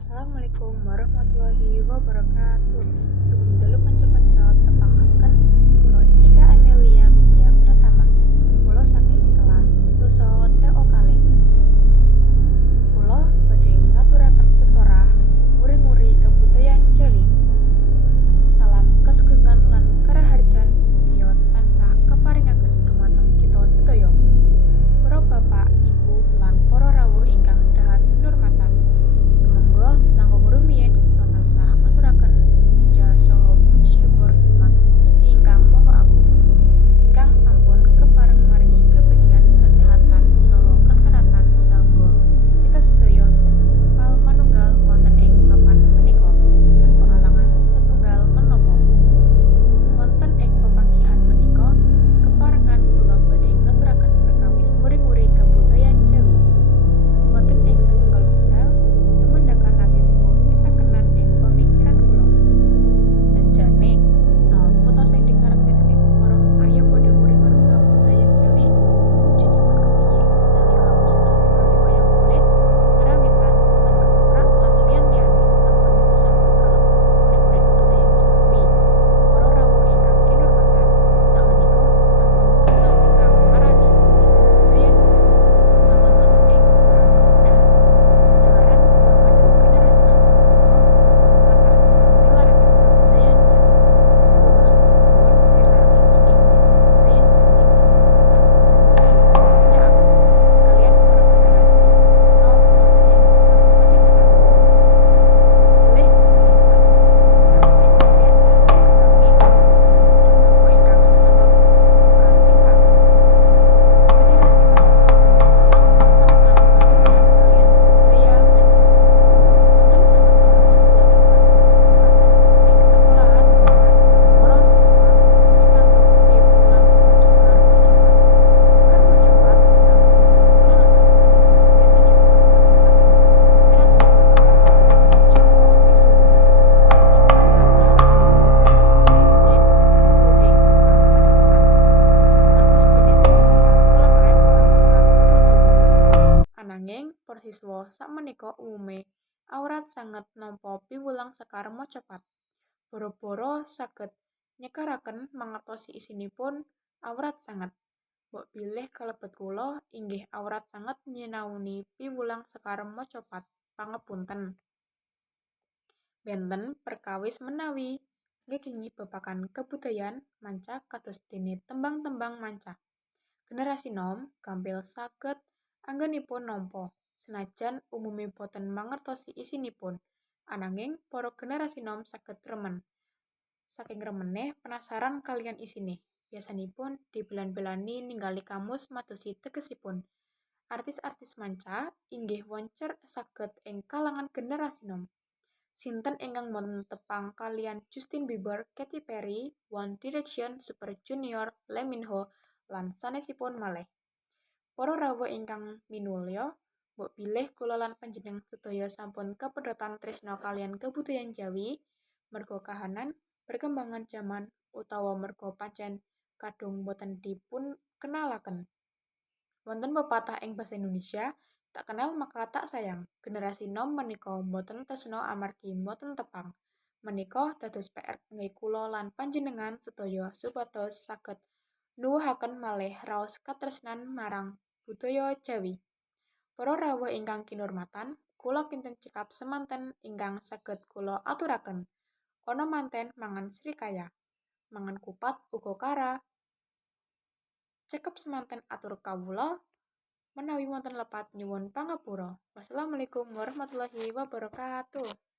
Assalamualaikum warahmatullahi wabarakatuh. Sugeng dulu kanca-kanca tepangaken kula Cika Amelia Media siswa sakmenika umume awrat sanget nampa piwulang Sekar Mojopat. Boro-boro saged nyekaraken mangertosi isinipun awrat sanget. Mbok bilih kalebet kula inggih awrat sanget nyinaoni piwulang Sekar Mojopat. Pangepunten. Benten perkawis menawi nggengi babagan kabudayaan manca kados dene tembang-tembang manca. Generasi nom gampil saged anggenipun nampa, senajan umume boten mangertosi isinipun. Ananging para generasi nom saged remen. Saking remene penasaran kaliyan isine. Biasanipun dibelan-belani ningali kamus madosi tegesipun. Artis-artis manca inggih woncer saged ing kalangan generasi nom. Sinten ingkang boten tepang kaliyan Justin Bieber, Katy Perry, One Direction, Super Junior, Lee Min Ho, lan sanesipun malih. Para rawuh ingkang minulya, mbok bilih kula lan panjenengan sedaya sampun kapedhotan tresna kaliyan kabudayaan Jawi merga kahanan, perkembangan jaman, utawa merga pancen kadung boten dipunkenalaken. Wonten pepatah ing basa Indonesia, tak kenal maka tak sayang. Generasi nom menika boten tresna amargi boten tepang. Menika dados PR kangge kula lan panjenengan sedaya supados saged nuwuhaken malih raos katresnan marang budaya Jawi. Para rawuh ingkang kinurmatan, kula kinten cekap semanten ingkang saged kula aturaken. Ana manten mangan srikaya. Mangan kupat uga kara. Cekep semanten atur kawula. Menawi wonten lepat nyuwun pangapura. Wassalamualaikum warahmatullahi wabarakatuh.